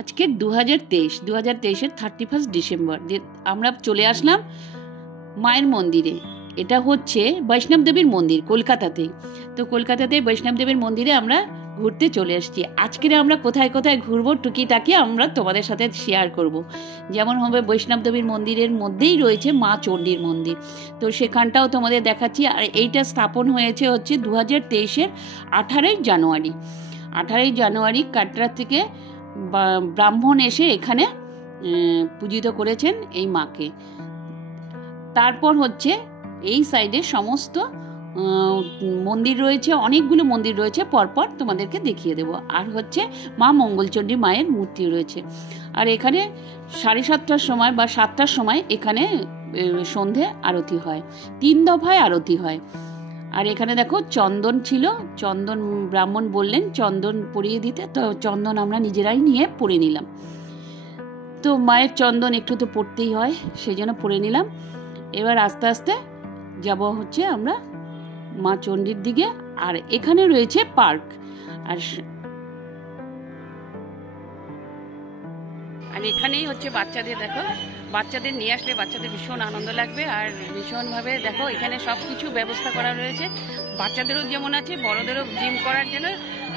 আজকে 2023-এর 31 ডিসেম্বর আমরা চলে আসলাম মায়ের মন্দিরে। এটা হচ্ছে বৈষ্ণব দেবীর মন্দির কলকাতাতে। তো কলকাতাতে বৈষ্ণব দেবীর মন্দিরে আমরা ঘুরতে চলে আসছি। আজকের আমরা কোথায় কোথায় ঘুরবো টুকিটাকি আমরা তোমাদের সাথে শেয়ার করব। যেমন হবে বৈষ্ণব দেবীর মন্দিরের মধ্যেই রয়েছে মা চণ্ডীর মন্দির, তো সেখানটাও তোমাদের দেখাচ্ছি। আর এইটা স্থাপন হয়েছে হচ্ছে 2023-এর 18ই জানুয়ারি কাটরা থেকে ব্রাহ্মণ এসে এখানে পূজিত করেছেন এই মাকে। তারপর হচ্ছে এই সাইডে সমস্ত মন্দির রয়েছে, অনেকগুলো মন্দির রয়েছে, পরপর তোমাদেরকে দেখিয়ে দেব। আর হচ্ছে মা মঙ্গলচণ্ডী মায়ের মূর্তি রয়েছে। আর এখানে 7:30টার সময় বা 7টার সময় এখানে সন্ধে আরতি হয়, 3 দফায় আরতি হয়। আর এখানে দেখো চন্দন ছিল, চন্দন ব্রাহ্মণ বললেন চন্দন পরিয়ে দিতে, তো চন্দন আমরা নিজেরাই নিয়ে পরে নিলাম। তো মায়ের চন্দন একটু তো পড়তেই হয়, সেই জন্য পরে নিলাম। এবার আস্তে আস্তে যাব হচ্ছে আমরা মা চণ্ডীর দিকে। আর এখানে রয়েছে পার্ক। আর এখানেই হচ্ছে বাচ্চাদের, দেখো বাচ্চাদের নিয়ে আসলে বাচ্চাদের ভীষণ আনন্দ লাগবে। আর ভীষণভাবে দেখো এখানে সব কিছু ব্যবস্থা করা রয়েছে, বাচ্চাদেরও যেমন আছে বড়দেরও জিম করার জন্য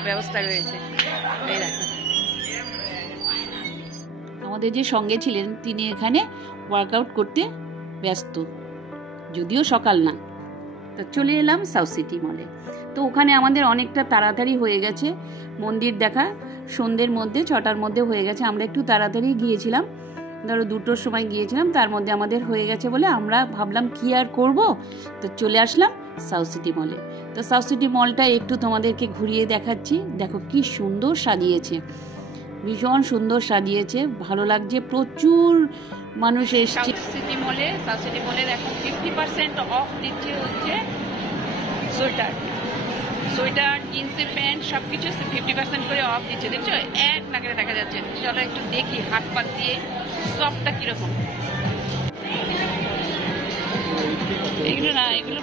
ব্যবস্থা রয়েছে। এই দেখো আমাদের যে সঙ্গে ছিলেন তিনি এখানে ওয়ার্কআউট করতে ব্যস্ত, যদিও সকাল না। তো চলে এলাম সাউথ সিটি মলে। তো ওখানে আমাদের অনেকটা তাড়াতাড়ি হয়ে গেছে মন্দির দেখা, সন্ধ্যের মধ্যে 6টার মধ্যে হয়ে গেছে। আমরা একটু তাড়াতাড়ি গিয়েছিলাম, ধরো 2টোর সময় গিয়েছিলাম, তার মধ্যে আমাদের হয়ে গেছে বলে আমরা ভাবলাম কি আর করব, তো চলে আসলাম সাউথ সিটি মলে। তো সাউথ সিটি মলটা একটু তোমাদেরকে ঘুরিয়ে দেখাচ্ছি। দেখো কি সুন্দর সাজিয়েছে, ভীষণ সুন্দর সাজিয়েছে, ভালো লাগছে। প্রচুর মানুষ এসেছে সাউথ সিটি মলে। এখন 50% অফ দিচ্ছে হচ্ছে সোয়েটার জিন্সের প্যান্ট সবকিছু 50% করে অফ দিচ্ছে। দেখছো এক নাগারে দেখা যাচ্ছে। চলো একটু দেখি হাত পাত দিয়ে সবটা কিরকম। এগুলো না, এগুলো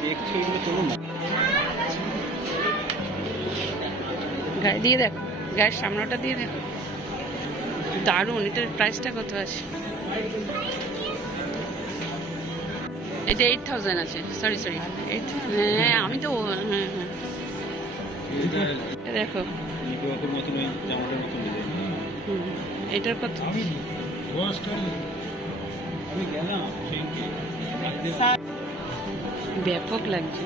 গায়ে দিয়ে দেখো, গায়ের সামনেটা দিয়ে দেখো, দারুণ। এটার প্রাইসটা কত আছে? এটা 8000 আছে। সরি হ্যাঁ আমি তো হ্যাঁ দেখো এটার কত? ব্যাপক লাগছে,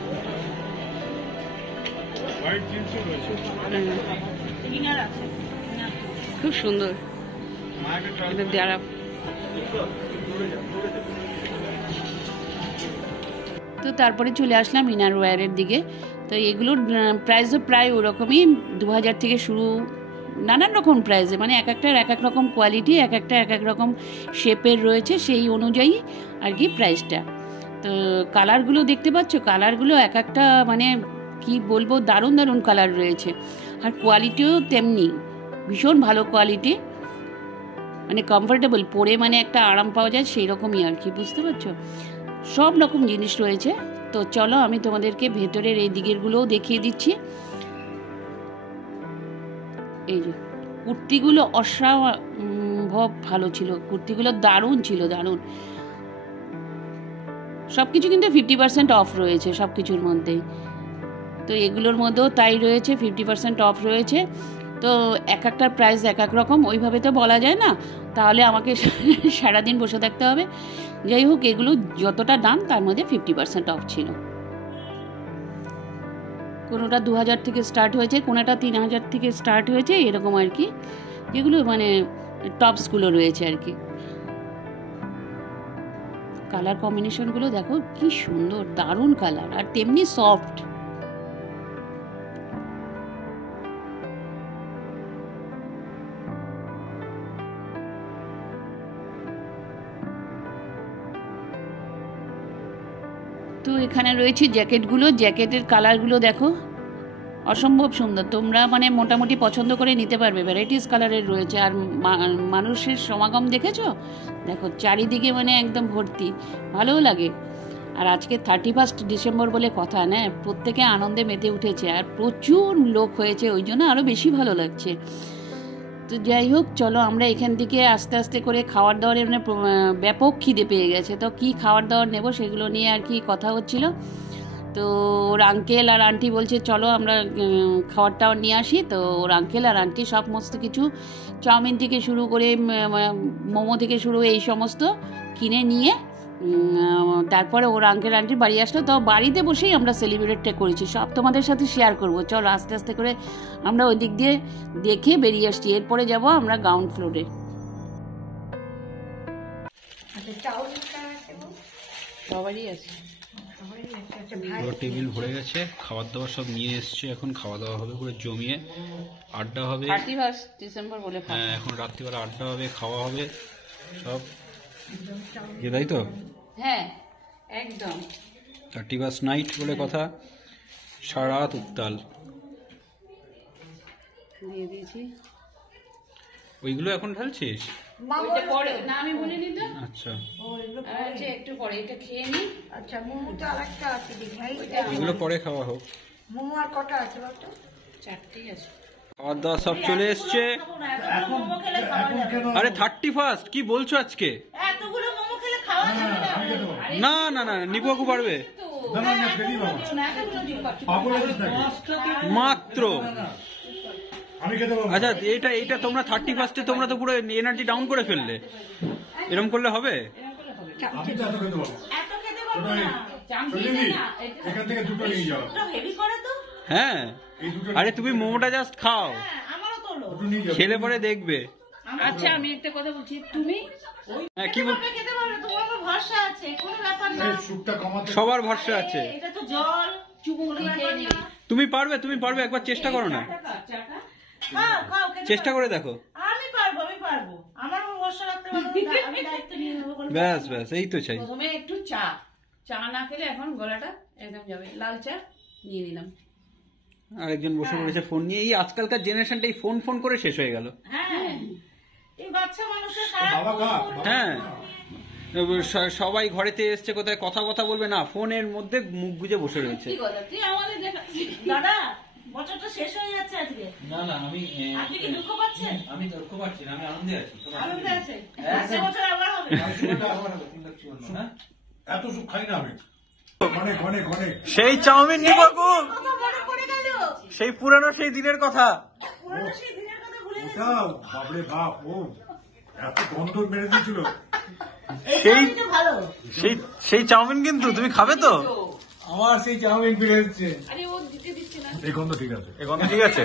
খুব সুন্দর। তো তারপরে চলে আসলাম ইনার ওয়্যারের দিকে। তো এগুলোর প্রাইসও প্রায় ওরকমই, 2000 থেকে শুরু, নানান রকম প্রাইসে, মানে এক একটার এক এক রকম কোয়ালিটি, এক একটা এক এক রকম শেপের রয়েছে, সেই অনুযায়ী আর কি প্রাইসটা। তো কালারগুলো দেখতে পাচ্ছ, কালারগুলো এক একটা মানে কি বলবো, দারুণ দারুণ কালার রয়েছে। আর কোয়ালিটিও তেমনি ভীষণ ভালো কোয়ালিটি, মানে কমফোর্টেবল, পরে মানে একটা আরাম পাওয়া যায় সেই রকমই আর কি, বুঝতে পারছো? সব রকম জিনিস রয়েছে। তো চলো আমি তোমাদেরকে ভেতরের এই দিকেরগুলোও দেখিয়ে দিচ্ছি। এই যে কুর্তিগুলো অসম্ভব ভালো ছিল, কুর্তিগুলো দারুণ ছিল, দারুণ। সবকিছু কিন্তু 50% অফ রয়েছে সব কিছুর মধ্যেই। তো এগুলোর মধ্যেও তাই রয়েছে, 50% অফ রয়েছে। তো এক একটার প্রাইস এক এক রকম, ওইভাবে তো বলা যায় না, তাহলে আমাকে সারাদিন বসে থাকতে হবে। যাই হোক, এগুলো যতটা দাম তার মধ্যে 50% অফ ছিল। কোনোটা 2000 থেকে স্টার্ট হয়েছে, কোনোটা 3000 থেকে স্টার্ট হয়েছে, এরকম আর কি, যেগুলো মানে টপসগুলো রয়েছে আর কি। কালার কম্বিনেশনগুলো দেখো কি সুন্দর, দারুণ কালার, আর তেমনি সফট। তো এখানে রয়েছে জ্যাকেটগুলো, জ্যাকেটের কালারগুলো দেখো অসম্ভব সুন্দর, তোমরা মানে মোটামুটি পছন্দ করে নিতে পারবে, ভ্যারাইটিস কালারের রয়েছে। আর মানুষের সমাগম দেখেছো, দেখো চারিদিকে মানে একদম ভর্তি, ভালোও লাগে। আর আজকে 31 ডিসেম্বর বলে কথা, না প্রত্যেকে আনন্দে মেতে উঠেছে, আর প্রচুর লোক হয়েছে, ওই জন্য আরও বেশি ভালো লাগছে। তো তো যাই হোক, চলো আমরা এখান থেকে আস্তে আস্তে করে খাওয়ার দাওয়ারের মানে ব্যাপক খিদে পেয়ে গেছে, তো কি খাওয়ার দাওয়ার নেব সেগুলো নিয়ে আর কি কথা হচ্ছিল। তো ওর আঙ্কেল আর আন্টি বলছে চলো আমরা খাওয়ার টাওয়ার নিয়ে আসি। তো ওর আঙ্কেল আর আন্টি সমস্ত কিছু চাউমিন থেকে শুরু করে মোমো থেকে শুরু এই সমস্ত কিনে নিয়ে তারপরে ওর আঙ্কেল আন্টি বাড়ি আসলো। তো বাড়িতে বসেই আমরা সেলিব্রেটটা করেছি, সব তোমাদের সাথে শেয়ার করব। চলো আস্তে আস্তে করে আমরা ওই দিক দিয়ে দেখে বেরিয়ে আসছি, এরপরে যাব আমরা গ্রাউন্ড ফ্লোরে। সবারই আছে, টেবিল ভরে গেছে, খাবার দাবার সব নিয়ে এসছে, এখন খাওয়া দাওয়া হবে পুরো জমিয়ে, আড্ডা হবে। 31 ডিসেম্বর বলে হ্যাঁ, এখন রাত্রিবেলা আড্ডা হবে, খাওয়া হবে সব, তাই তো? হ্যাঁ একদম 31 নাইট বলে কথা, সারা রাত উত্তাল। দিয়ে দিয়েছি ওইগুলো এখন ঢালছিস? পরে না, আমি বলিনি তো। আচ্ছা, একটু পরে এটা খেয়ে নি। আচ্ছা, মোমোটা আরেকটা আছে দেখাই। এগুলো পরে খাওয়া হোক। মোমো আর কটা আছে বলতো? 4টেই আছে। খাবার দাওয়া সব চলে এসছে। আরে 31 কি বলছো আজকে? না না না, নিবকু পারবে মাত্র। আচ্ছা, এইটা তোমরা 31 তোমরা তো পুরো এনার্জি ডাউন করে ফেললে, এরকম করলে হবে? হ্যাঁ, আরে তুমি মোমোটা জাস্ট খাও, খেলে পরে দেখবে। আচ্ছা আমি একটা কথা বলছি, তুমি হ্যাঁ কি বল, সবার ভরসা আছে। তুমি পারবে, তুমি পারবে, একবার চেষ্টা করো না, চেষ্টা করে দেখো। ব্যাস ব্যাস, এই তো চাই। প্রথমে একটু চা না খেলে এখন গলাটা একদম যাবে, লাল চা নিয়ে নিলাম। আরেকজন বসে পড়েছে ফোন নিয়ে, এই আজকালকার জেনারেশনটা এই ফোন ফোন করে শেষ হয়ে গেল। হ্যাঁ, সবাই ঘরেতে এসছে, কোথায় কথা কথা বলবে না, ফোনের মধ্যে মুখ গুজে বসে রয়েছে। দাদা, বছরটা শেষ হয়ে যাচ্ছে আজকে। না না, আপনি কি দুঃখ পাচ্ছেন? আমি দুঃখ পাচ্ছি না, আমি আনন্দে আছি। আনন্দে আছেন? আজকে বছর আবার হবে। এত সুখ খাই না আমি। অনেক অনেক অনেক সেই চাউমিন নিবাকু, সেই পুরানো সেই দিনের কথা। বাপরে বাপ, ও এত গন্ধ মেরে দিয়েছিল। সেই চাউমিন কিন্তু তুমি খাবে তো? আমার সেই চাউমিন ফিরে এসছে। আরে ও দিতে দিচ্ছে না। এই গন্ধ ঠিক আছে, এই গন্ধ ঠিক আছে।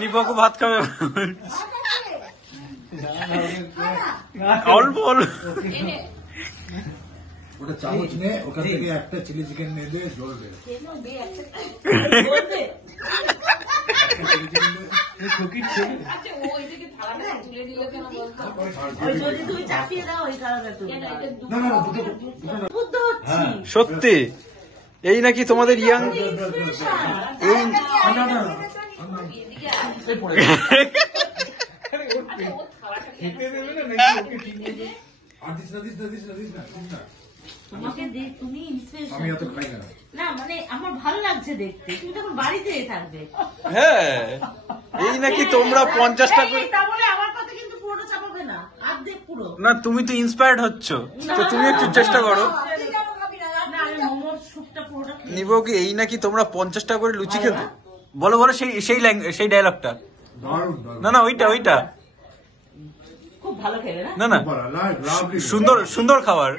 নিবাকু ভাত খাবে অল্প অল্প। ওটা চামচ নে, ওখান থেকে একটা চিলি চিকেন নিয়ে দে, জ্বলবে। সত্যি এই নাকি তোমাদের ইয়াং, এই আমি এত খাই না। না মানে আমার ভালো লাগছে দেখতে, তুমি তখন বাড়িতে থাকবে। হ্যাঁ, এই নাকি তোমরা 50 টাকা। তাহলে আমার কথা কিন্তু পুরোটা চাপাবে না, অর্ধেক পুরো না, তুমি তো ইন্সপায়ার্ড হচ্ছ, তো তুমি একটু চেষ্টা করো। নিবো কি এই নাকি তোমরা 50 টাকা করে লুচি খেতে? বলো বলো সেই ডায়লগটা। না না, ওইটা খুব ভালো খেলে না? না না, সুন্দর সুন্দর খাবার।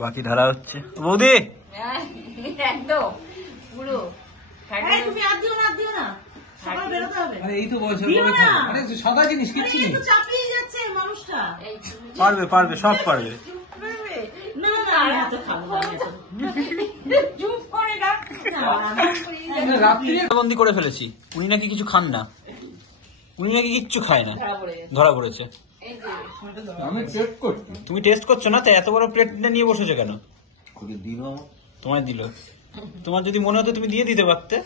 বাকি ঢালা হচ্ছে বৌদি, একদম পুরো। তুমি আর দিও না, সকাল বেরোতে হবে। এই তো বলছো সাদা জিনিস কিচ্ছু নেই, চাপিয়ে যাচ্ছে মানুষটা। পারবে পারবে, সব পারবে। বন্দি করে ফেলেছি, উনি নাকি কিছু খান না, উনি নাকি কিচ্ছু খায় না, ধরা পড়েছে। আমি চেক করছি। তুমি টেস্ট করছো না, তাই এত বড় প্লেটটা নিয়ে বসেছো কেন? তোমায় দিল, তোমার যদি মনে হতো তুমি দিয়ে দিতে পারতে।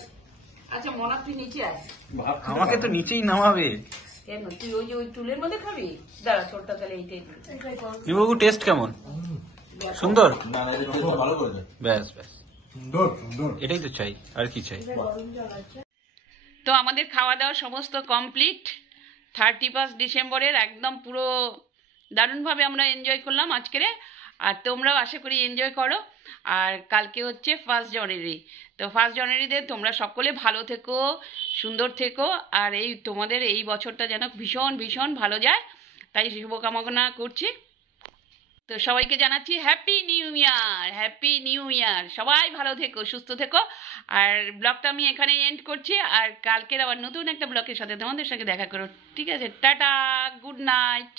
আচ্ছা মনা, তুই নিচে আয়। আমাকে তো নিচেই নামাবে। কেন তুই ওই যে ওই টুলের মধ্যে খাবি? দাঁড়া তোরটা তাহলে এইটাই দিই। নিবাবু টেস্ট কেমন? সুন্দর? ব্যাস ব্যাস, সুন্দর সুন্দর। এটাই তো চাই, আর কি চাই? তো আমাদের খাওয়া দাওয়া সমস্ত কমপ্লিট। 31 ডিসেম্বরের একদম পুরো দারুণভাবে আমরা এনজয় করলাম আজকের। আর তোমরাও আশা করি এনজয় করো। আর কালকে হচ্ছে 1 জানুয়ারি। তো 1 জানুয়ারিতে তোমরা সকলে ভালো থেকো, সুন্দর থেকো। আর এই তোমাদের এই বছরটা যেন ভীষণ ভীষণ ভালো যায়, তাই শুভকামনা করছি। তো সবাইকে জানাচ্ছি happy new year, happy new year. সবাই ভালো থেকো, সুস্থ থেকো। আর ব্লগটা আমি এখানে এন্ড করছি। আর কালকের আবার নতুন একটা ব্লগের সাথে তোমাদের সাথে দেখা করো। ঠিক আছে, টাটা, গুড নাইট।